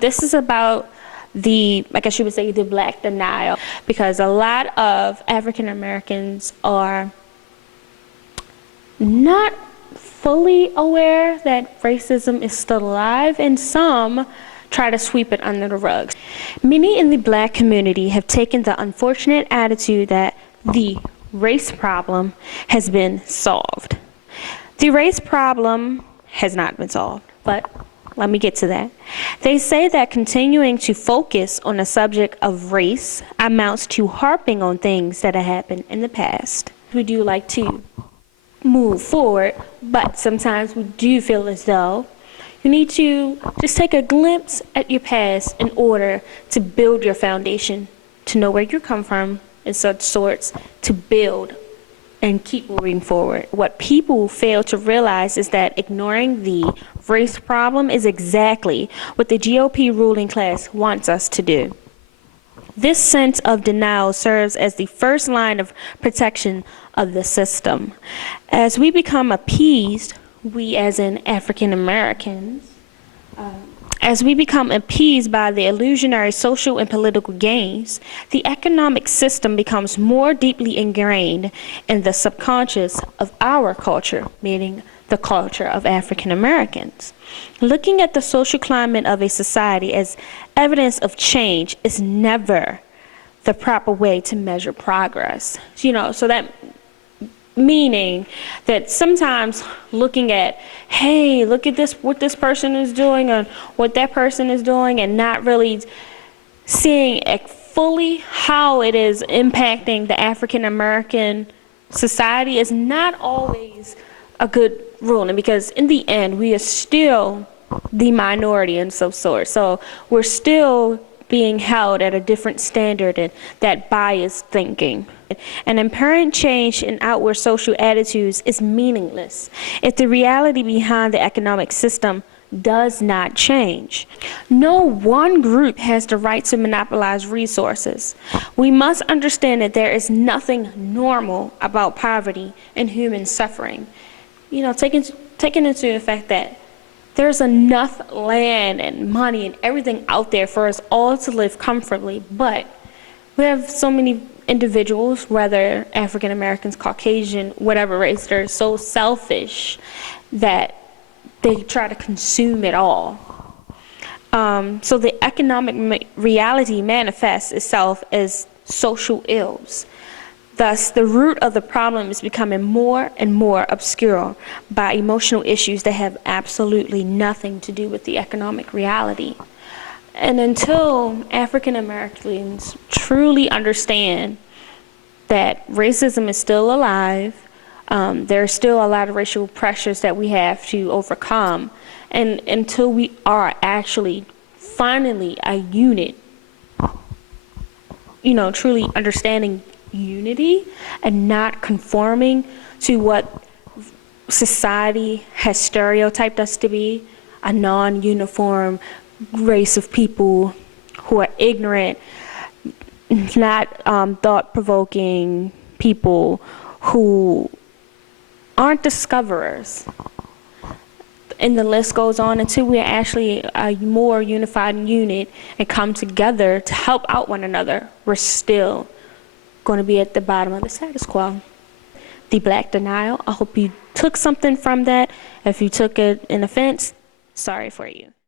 This is about I guess you would say, the Black denial, because a lot of African Americans are not fully aware that racism is still alive, and some try to sweep it under the rug. Many in the Black community have taken the unfortunate attitude that the race problem has been solved. The race problem has not been solved, but let me get to that. They say that continuing to focus on the subject of race amounts to harping on things that have happened in the past. We do like to move forward, but sometimes we do feel as though you need to just take a glimpse at your past in order to build your foundation, to know where you come from and such sorts, to build and keep moving forward. What people fail to realize is that ignoring the race problem is exactly what the GOP ruling class wants us to do. This sense of denial serves as the first line of protection of the system. As we become appeased, we as in African Americans, as we become appeased by the illusionary social and political gains, the economic system becomes more deeply ingrained in the subconscious of our culture, meaning the culture of African Americans. Looking at the social climate of a society as evidence of change is never the proper way to measure progress. So that meaning that sometimes looking at, hey, look at this, what this person is doing and what that person is doing, and not really seeing fully how it is impacting the African American society is not always a good ruling, because in the end we are still the minority in some sort. So we're still being held at a different standard and that biased thinking. An apparent change in outward social attitudes is meaningless if the reality behind the economic system does not change. No one group has the right to monopolize resources. We must understand that there is nothing normal about poverty and human suffering. Taking into the fact that there's enough land and money and everything out there for us all to live comfortably, but we have so many individuals, whether African Americans, Caucasian, whatever race, they're so selfish that they try to consume it all. So the economic reality manifests itself as social ills. Thus, the root of the problem is becoming more and more obscure by emotional issues that have absolutely nothing to do with the economic reality. And until African Americans truly understand that racism is still alive, there are still a lot of racial pressures that we have to overcome, and until we are actually finally a unit, truly understanding unity and not conforming to what society has stereotyped us to be, a non-uniform race of people who are ignorant, not thought-provoking people who aren't discoverers. And the list goes on until we're actually a more unified unit and come together to help out one another. We're still going to be at the bottom of the status quo. The Black denial. I hope you took something from that. If you took it in offense, sorry for you.